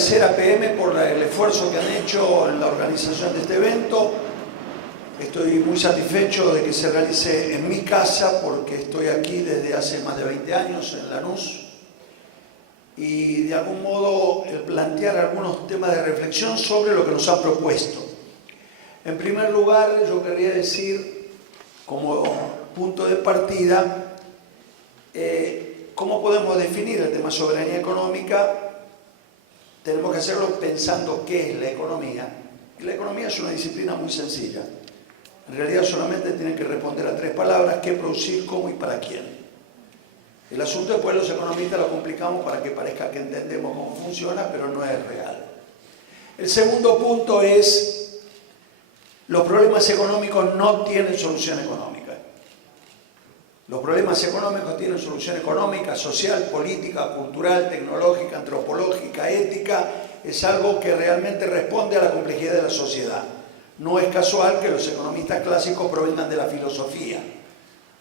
agradecer a PM por el esfuerzo que han hecho en la organización de este evento. Estoy muy satisfecho de que se realice en mi casa porque estoy aquí desde hace más de 20 años en Lanús. Y de algún modo plantear algunos temas de reflexión sobre lo que nos han propuesto. En primer lugar, yo querría decir, como punto de partida, ¿cómo podemos definir el tema soberanía económica? Tenemos que hacerlo pensando qué es la economía. Y la economía es una disciplina muy sencilla. En realidad solamente tienen que responder a 3 palabras: qué, producir, cómo y para quién. El asunto después los economistas lo complicamos para que parezca que entendemos cómo funciona, pero no es real. El segundo punto es: los problemas económicos no tienen solución económica. Los problemas económicos tienen solución económica, social, política, cultural, tecnológica, antropológica, ética. Es algo que realmente responde a la complejidad de la sociedad. No es casual que los economistas clásicos provengan de la filosofía.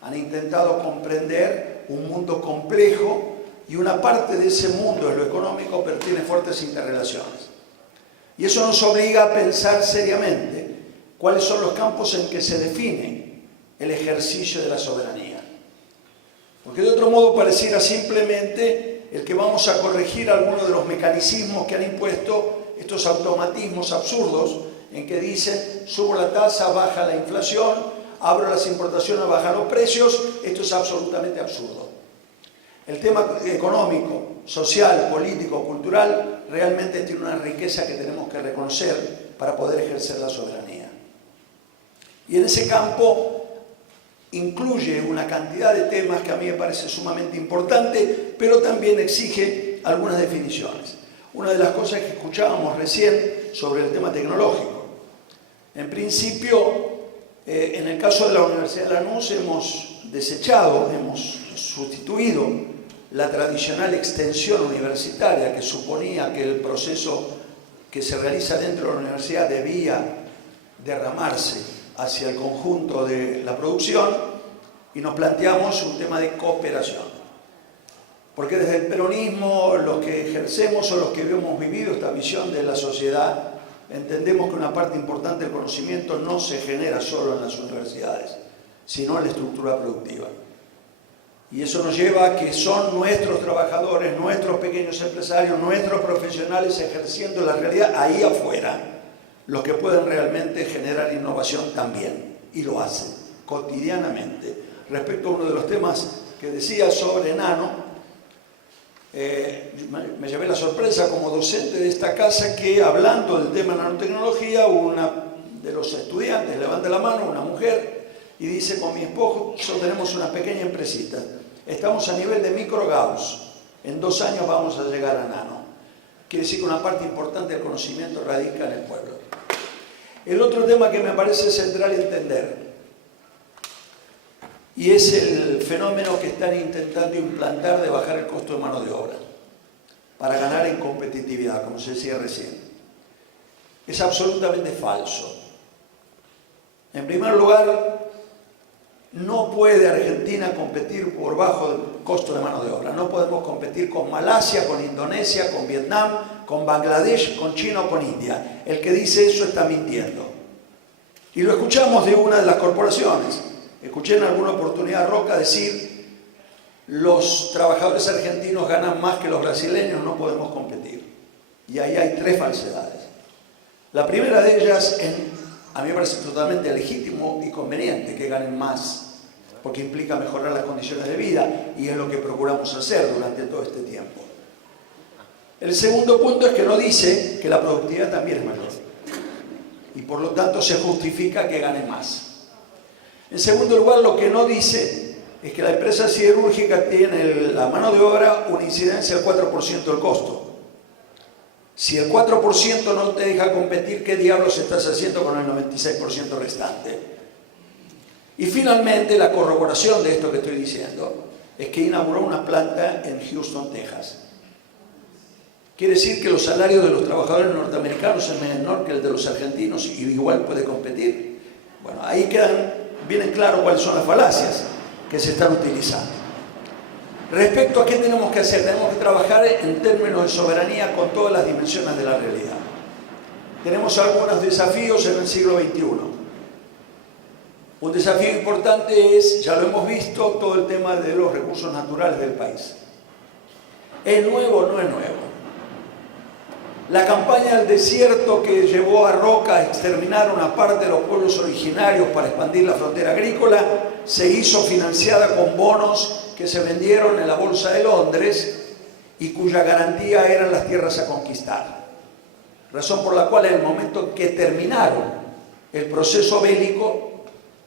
Han intentado comprender un mundo complejo y una parte de ese mundo, en lo económico, pero tiene fuertes interrelaciones. Y eso nos obliga a pensar seriamente cuáles son los campos en que se define el ejercicio de la soberanía. Porque de otro modo pareciera simplemente el que vamos a corregir algunos de los mecanismos que han impuesto estos automatismos absurdos en que dicen: subo la tasa, baja la inflación, abro las importaciones, bajan los precios. Esto es absolutamente absurdo. El tema económico, social, político, cultural realmente tiene una riqueza que tenemos que reconocer para poder ejercer la soberanía. Y en ese campo incluye una cantidad de temas que a mí me parece sumamente importante, pero también exige algunas definiciones. Una de las cosas que escuchábamos recién sobre el tema tecnológico. En principio, en el caso de la Universidad de Lanús hemos desechado, hemos sustituido la tradicional extensión universitaria que suponía que el proceso que se realiza dentro de la universidad debía derramarse hacia el conjunto de la producción, y nos planteamos un tema de cooperación. Porque desde el peronismo, los que ejercemos o los que hemos vivido esta visión de la sociedad, entendemos que una parte importante del conocimiento no se genera solo en las universidades, sino en la estructura productiva. Y eso nos lleva a que son nuestros trabajadores, nuestros pequeños empresarios, nuestros profesionales ejerciendo la realidad ahí afuera, los que pueden realmente generar innovación también, y lo hacen cotidianamente. Respecto a uno de los temas que decía sobre nano, me llevé la sorpresa como docente de esta casa que, hablando del tema nanotecnología, una de los estudiantes levanta la mano, una mujer, y dice: con mi esposo tenemos una pequeña empresita, estamos a nivel de micro Gauss, en 2 años vamos a llegar a nano. Quiere decir que una parte importante del conocimiento radica en el pueblo. El otro tema que me parece central entender, y es el fenómeno que están intentando implantar de bajar el costo de mano de obra para ganar en competitividad, como se decía recién. Es absolutamente falso. En primer lugar, no puede Argentina competir por bajo costo de mano de obra. No podemos competir con Malasia, con Indonesia, con Vietnam, con Bangladesh, con China o con India. El que dice eso está mintiendo. Y lo escuchamos de una de las corporaciones. Escuché en alguna oportunidad a Roca decir: los trabajadores argentinos ganan más que los brasileños, no podemos competir. Y ahí hay 3 falsedades. La primera de ellas, a mí me parece totalmente legítimo y conveniente que ganen más, porque implica mejorar las condiciones de vida, y es lo que procuramos hacer durante todo este tiempo. El segundo punto es que no dice que la productividad también es mayor, y por lo tanto se justifica que gane más. En segundo lugar, lo que no dice es que la empresa siderúrgica tiene la mano de obra una incidencia del 4% del costo. Si el 4% no te deja competir, ¿qué diablos estás haciendo con el 96% restante? Y finalmente, la corroboración de esto que estoy diciendo es que inauguró una planta en Houston, Texas. Quiere decir que los salarios de los trabajadores norteamericanos son menor que el de los argentinos y igual puede competir. Bueno, ahí vienen claro cuáles son las falacias que se están utilizando. Respecto a qué tenemos que hacer, tenemos que trabajar en términos de soberanía con todas las dimensiones de la realidad. Tenemos algunos desafíos en el siglo XXI. Un desafío importante es, ya lo hemos visto, todo el tema de los recursos naturales del país. ¿Es nuevo o no es nuevo? La campaña del desierto que llevó a Roca a exterminar una parte de los pueblos originarios para expandir la frontera agrícola se hizo financiada con bonos que se vendieron en la Bolsa de Londres y cuya garantía eran las tierras a conquistar. Razón por la cual en el momento que terminaron el proceso bélico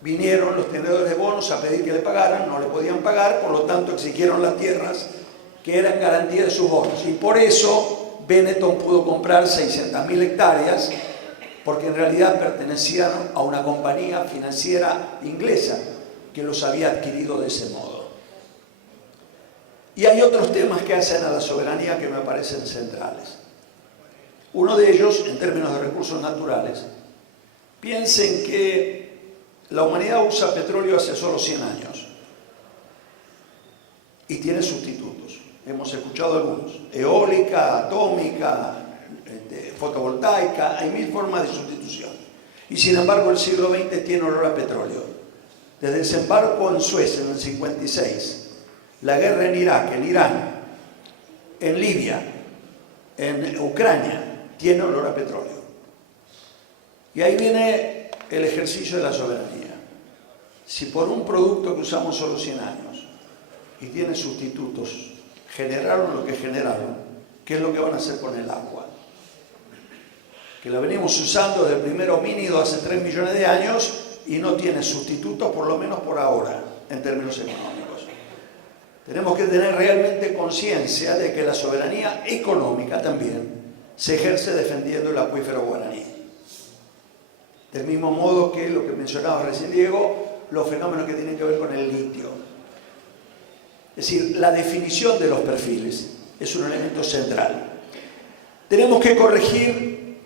vinieron los tenedores de bonos a pedir que le pagaran, no le podían pagar, por lo tanto exigieron las tierras que eran garantía de sus bonos. Y por eso Benetton pudo comprar 600.000 hectáreas, porque en realidad pertenecían a una compañía financiera inglesa que los había adquirido de ese modo. Y hay otros temas que hacen a la soberanía que me parecen centrales. Uno de ellos, en términos de recursos naturales, piensen que la humanidad usa petróleo hace solo 100 años y tiene sustitutos. Hemos escuchado algunos: eólica, atómica, fotovoltaica, hay 1000 formas de sustitución. Y sin embargo el siglo XX tiene olor a petróleo. Desde el desembarco en Suez en el 56, la guerra en Irak, en Irán, en Libia, en Ucrania, tiene olor a petróleo. Y ahí viene el ejercicio de la soberanía. Si por un producto que usamos solo 100 años y tiene sustitutos, generaron lo que generaron, ¿qué es lo que van a hacer con el agua? Que la venimos usando desde el primer homínido hace 3 millones de años y no tiene sustitutos, por lo menos por ahora, en términos económicos. Tenemos que tener realmente conciencia de que la soberanía económica también se ejerce defendiendo el acuífero guaraní. Del mismo modo que lo que mencionaba recién Diego, los fenómenos que tienen que ver con el litio. Es decir, la definición de los perfiles es un elemento central. Tenemos que corregir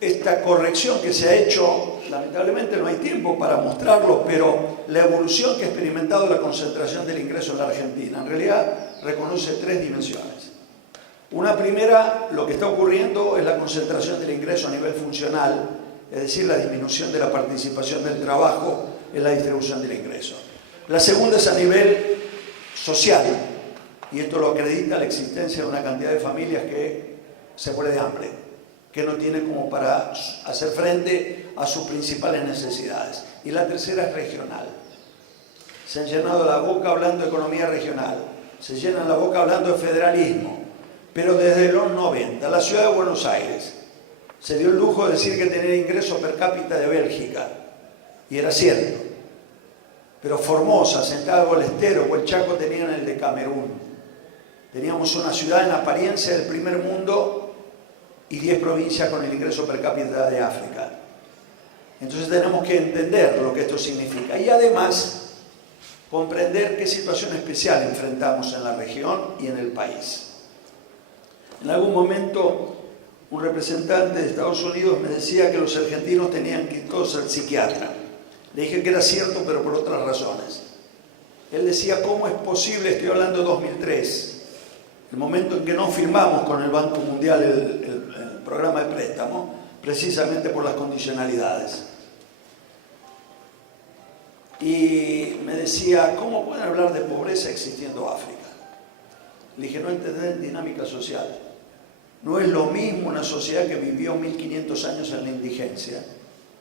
esta corrección que se ha hecho, lamentablemente no hay tiempo para mostrarlo, pero la evolución que ha experimentado la concentración del ingreso en la Argentina, en realidad reconoce 3 dimensiones. Una primera, lo que está ocurriendo es la concentración del ingreso a nivel funcional, es decir, la disminución de la participación del trabajo en la distribución del ingreso. La segunda es a nivel social, y esto lo acredita la existencia de una cantidad de familias que se muere de hambre, que no tiene como para hacer frente a sus principales necesidades. Y la tercera es regional. Se han llenado la boca hablando de economía regional, se llenan la boca hablando de federalismo, pero desde los 90, la ciudad de Buenos Aires se dio el lujo de decir que tenía ingreso per cápita de Bélgica, y era cierto. Pero Formosa, Santiago del Estero o el Chaco tenían el de Camerún. Teníamos una ciudad en apariencia del primer mundo y 10 provincias con el ingreso per cápita de África. Entonces tenemos que entender lo que esto significa y además comprender qué situación especial enfrentamos en la región y en el país. En algún momento un representante de Estados Unidos me decía que los argentinos tenían que ir todos al psiquiatra. Le dije que era cierto, pero por otras razones. Él decía, ¿cómo es posible? Estoy hablando de 2003, el momento en que no firmamos con el Banco Mundial el programa de préstamo, precisamente por las condicionalidades. Y me decía, ¿cómo pueden hablar de pobreza existiendo África? Le dije, no entender dinámica social. No es lo mismo una sociedad que vivió 1500 años en la indigencia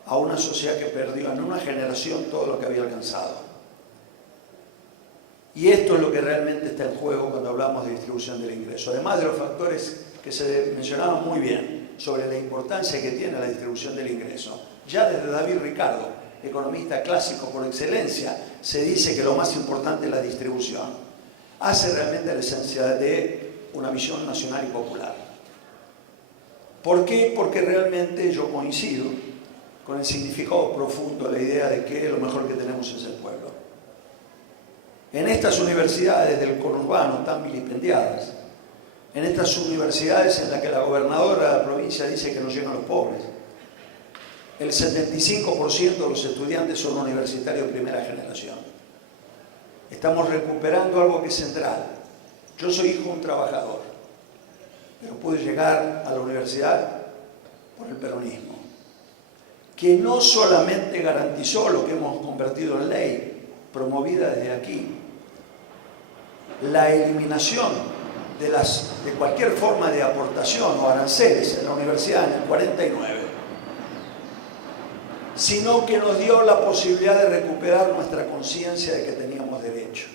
a una sociedad que perdió en una generación todo lo que había alcanzado. Y esto es lo que realmente está en juego cuando hablamos de distribución del ingreso. Además de los factores que se mencionaban muy bien sobre la importancia que tiene la distribución del ingreso. Ya desde David Ricardo, economista clásico por excelencia, se dice que lo más importante es la distribución. Hace realmente la esencia de una visión nacional y popular. ¿Por qué? Porque realmente yo coincido con el significado profundo de la idea de que lo mejor que tenemos es el pueblo. En estas universidades del conurbano tan vilipendiadas, en estas universidades en las que la gobernadora de la provincia dice que no llegan los pobres, el 75% de los estudiantes son universitarios de primera generación. Estamos recuperando algo que es central. Yo soy hijo de un trabajador, pero pude llegar a la universidad por el peronismo, que no solamente garantizó lo que hemos convertido en ley, promovida desde aquí, la eliminación de cualquier forma de aportación o aranceles en la universidad en el 49, sino que nos dio la posibilidad de recuperar nuestra conciencia de que teníamos derecho.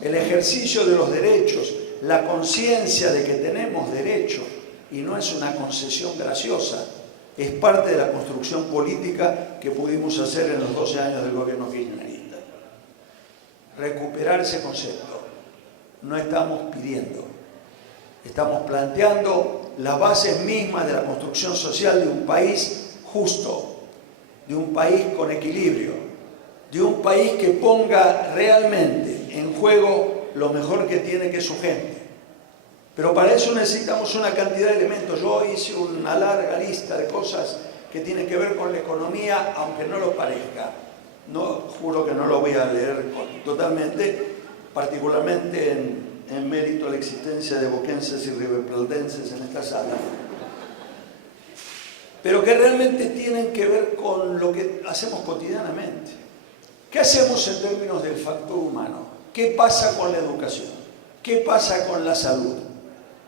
El ejercicio de los derechos, la conciencia de que tenemos derecho, y no es una concesión graciosa, es parte de la construcción política que pudimos hacer en los 12 años del gobierno kirchnerista. Recuperar ese concepto. No estamos pidiendo, estamos planteando las bases mismas de la construcción social de un país justo, de un país con equilibrio, de un país que ponga realmente en juego lo mejor que tiene, que es su gente. Pero para eso necesitamos una cantidad de elementos. Yo hice una larga lista de cosas que tienen que ver con la economía, aunque no lo parezca. No, juro que no lo voy a leer totalmente, particularmente en mérito a la existencia de boquenses y riverplatenses en esta sala, pero que realmente tienen que ver con lo que hacemos cotidianamente. ¿Qué hacemos en términos del factor humano? ¿Qué pasa con la educación? ¿Qué pasa con la salud?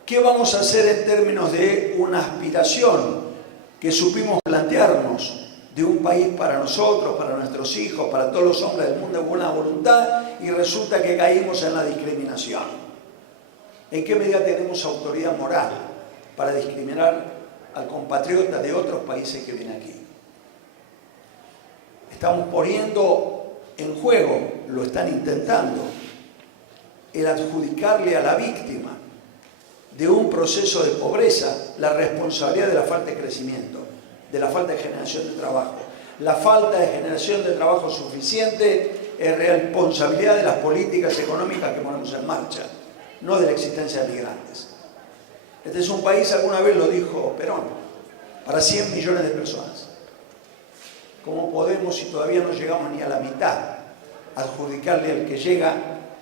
¿Qué vamos a hacer en términos de una aspiración que supimos plantearnos de un país para nosotros, para nuestros hijos, para todos los hombres del mundo de buena voluntad, y resulta que caímos en la discriminación? ¿En qué medida tenemos autoridad moral para discriminar al compatriota de otros países que viene aquí? Estamos poniendo en juego, lo están intentando, el adjudicarle a la víctima de un proceso de pobreza la responsabilidad de la falta de crecimiento, de la falta de generación de trabajo. La falta de generación de trabajo suficiente es responsabilidad de las políticas económicas que ponemos en marcha, no de la existencia de migrantes. Este es un país, alguna vez lo dijo Perón, para 100 millones de personas. ¿Cómo podemos, si todavía no llegamos ni a la mitad, adjudicarle al que llega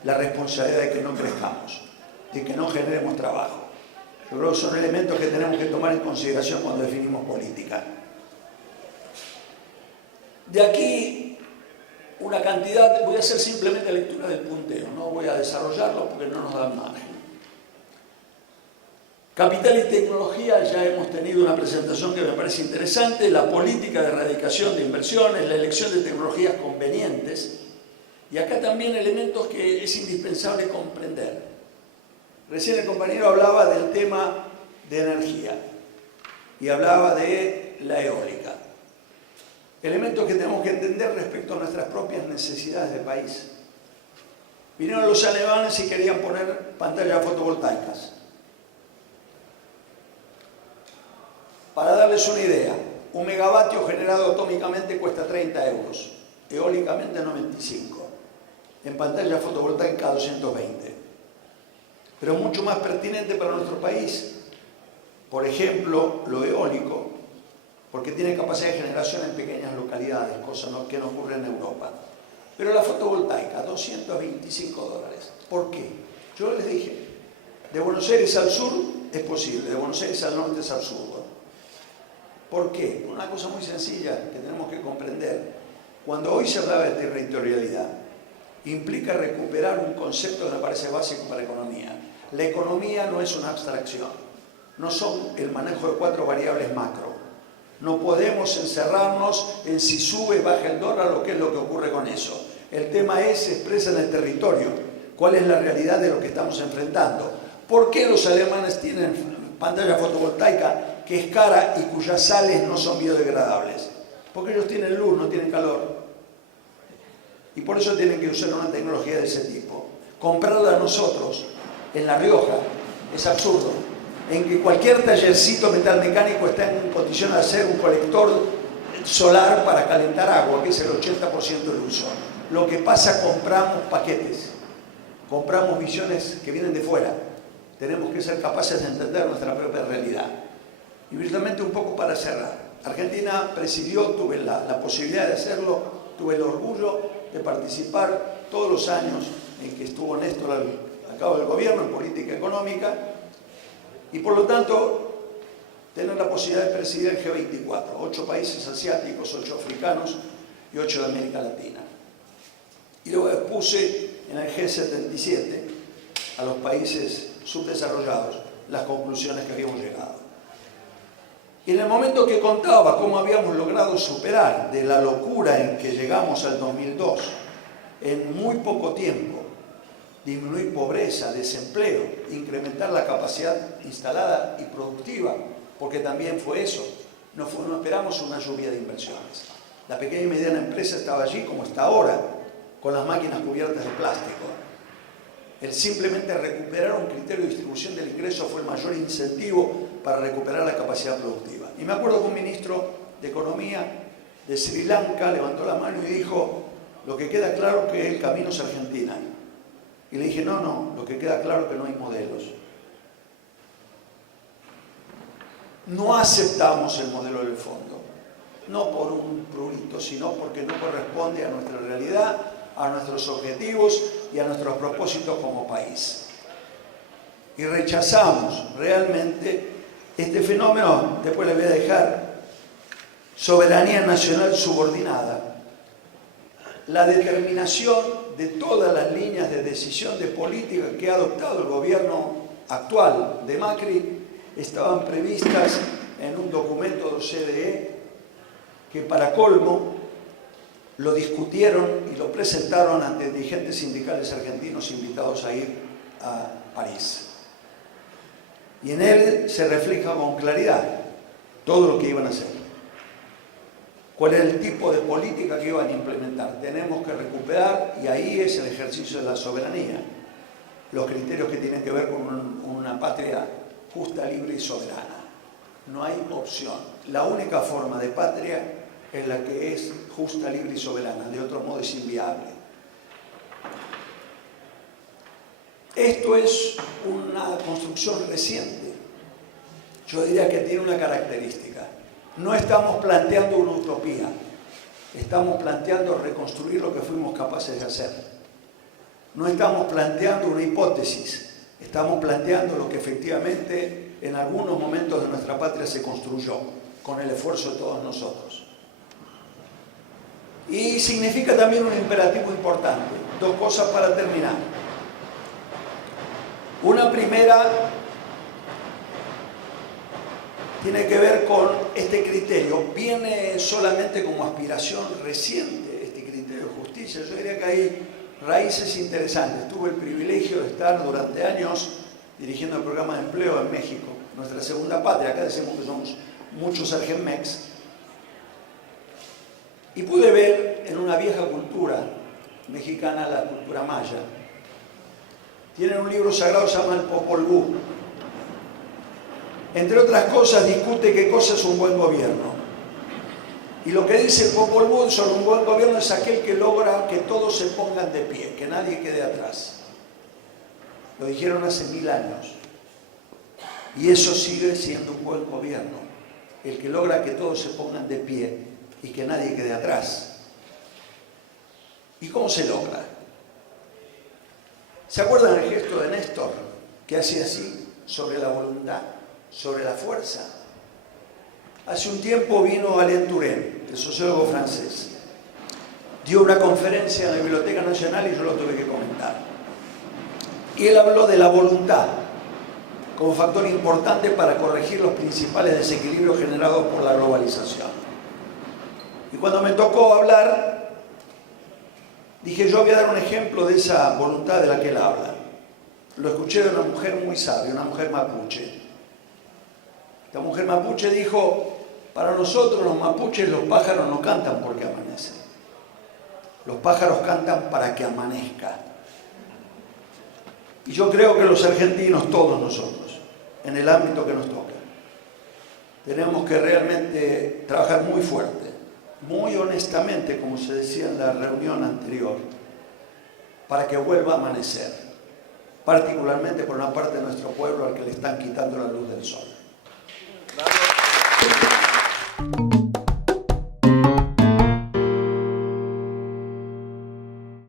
la responsabilidad de que no crezcamos, de que no generemos trabajo? Yo creo que son elementos que tenemos que tomar en consideración cuando definimos política. De aquí una cantidad, voy a hacer simplemente lectura del punteo, no voy a desarrollarlo porque no nos dan margen. Capital y tecnología, ya hemos tenido una presentación que me parece interesante, la política de erradicación de inversiones, la elección de tecnologías convenientes, y acá también elementos que es indispensable comprender. Recién el compañero hablaba del tema de energía y hablaba de la eólica. Elementos que tenemos que entender respecto a nuestras propias necesidades de país. Vinieron los alemanes y querían poner pantallas fotovoltaicas. Para darles una idea, un megavatio generado atómicamente cuesta 30 euros, eólicamente 95, en pantalla fotovoltaica 220. Pero mucho más pertinente para nuestro país, por ejemplo, lo eólico, porque tiene capacidad de generación en pequeñas localidades, cosa que no ocurre en Europa. Pero la fotovoltaica, 225 dólares. ¿Por qué? Yo les dije, de Buenos Aires al sur es posible, de Buenos Aires al norte es absurdo. ¿Por qué? Una cosa muy sencilla que tenemos que comprender. Cuando hoy se hablaba de territorialidad, implica recuperar un concepto que me parece básico para la economía. La economía no es una abstracción, no son el manejo de 4 variables macro. No podemos encerrarnos en si sube, baja el dólar o qué es lo que ocurre con eso. El tema se expresa en el territorio. ¿Cuál es la realidad de lo que estamos enfrentando? ¿Por qué los alemanes tienen pantalla fotovoltaica que es cara y cuyas sales no son biodegradables? Porque ellos tienen luz, no tienen calor. Y por eso tienen que usar una tecnología de ese tipo. Comprarla a nosotros, en La Rioja, es absurdo. En que cualquier tallercito metalmecánico está en condición de hacer un colector solar para calentar agua, que es el 80% del uso. Lo que pasa, compramos paquetes, compramos visiones que vienen de fuera. Tenemos que ser capaces de entender nuestra propia realidad. Y virtualmente un poco para cerrar. Argentina presidió, tuve la posibilidad de hacerlo, tuve el orgullo de participar todos los años en que estuvo Néstor al cabo del gobierno en política económica y por lo tanto tener la posibilidad de presidir el G24, 8 países asiáticos, 8 africanos y 8 de América Latina. Y luego expuse en el G77 a los países subdesarrollados las conclusiones que habíamos llegado. Y en el momento que contaba cómo habíamos logrado superar de la locura en que llegamos al 2002, en muy poco tiempo, disminuir pobreza, desempleo, incrementar la capacidad instalada y productiva, porque también fue eso, no esperamos una lluvia de inversiones. La pequeña y mediana empresa estaba allí como está ahora, con las máquinas cubiertas de plástico. El simplemente recuperar un criterio de distribución del ingreso fue el mayor incentivo para recuperar la capacidad productiva. Y me acuerdo que un ministro de Economía de Sri Lanka levantó la mano y dijo: lo que queda claro que el camino es Argentina. Y le dije: no, lo que queda claro es que no hay modelos. No aceptamos el modelo del fondo, no por un prurito, sino porque no corresponde a nuestra realidad, a nuestros objetivos y a nuestros propósitos como país. Y rechazamos realmente este fenómeno. Después les voy a dejar soberanía nacional subordinada. La determinación de todas las líneas de decisión de política que ha adoptado el gobierno actual de Macri estaban previstas en un documento de OCDE que, para colmo, lo discutieron y lo presentaron ante dirigentes sindicales argentinos invitados a ir a París. Y en él se refleja con claridad todo lo que iban a hacer. ¿Cuál era el tipo de política que iban a implementar? Tenemos que recuperar, y ahí es el ejercicio de la soberanía, los criterios que tienen que ver con una patria justa, libre y soberana. No hay opción. La única forma de patria es la que es justa, libre y soberana. De otro modo es inviable. Esto es una construcción reciente. Yo diría que tiene una característica. No estamos planteando una utopía. Estamos planteando reconstruir lo que fuimos capaces de hacer. No estamos planteando una hipótesis. Estamos planteando lo que efectivamente en algunos momentos de nuestra patria se construyó, con el esfuerzo de todos nosotros. Y significa también un imperativo importante. Dos cosas para terminar. Una primera tiene que ver con este criterio. Viene solamente como aspiración reciente este criterio de justicia. Yo diría que hay raíces interesantes. Tuve el privilegio de estar durante años dirigiendo el programa de empleo en México, nuestra segunda patria. Acá decimos que somos muchos argenmex. Y pude ver en una vieja cultura mexicana, la cultura maya. Tienen un libro sagrado que se llama el Popol Vuh. Entre otras cosas, discute qué cosa es un buen gobierno. Y lo que dice el Popol Vuh sobre un buen gobierno es aquel que logra que todos se pongan de pie, que nadie quede atrás. Lo dijeron hace 1000 años. Y eso sigue siendo un buen gobierno. El que logra que todos se pongan de pie y que nadie quede atrás. ¿Y cómo se logra? ¿Se acuerdan el gesto de Néstor que hacía así sobre la voluntad, sobre la fuerza? Hace un tiempo vino Alain Touraine, el sociólogo francés. Dio una conferencia en la Biblioteca Nacional y yo lo tuve que comentar. Y él habló de la voluntad como factor importante para corregir los principales desequilibrios generados por la globalización. Y cuando me tocó hablar, dije, yo voy a dar un ejemplo de esa voluntad de la que él habla. Lo escuché de una mujer muy sabia, una mujer mapuche. Esta mujer mapuche dijo: para nosotros los mapuches los pájaros no cantan porque amanecen. Los pájaros cantan para que amanezca. Y yo creo que los argentinos, todos nosotros, en el ámbito que nos toca, tenemos que realmente trabajar muy fuerte, muy honestamente, como se decía en la reunión anterior, para que vuelva a amanecer, particularmente por una parte de nuestro pueblo al que le están quitando la luz del sol. Bravo.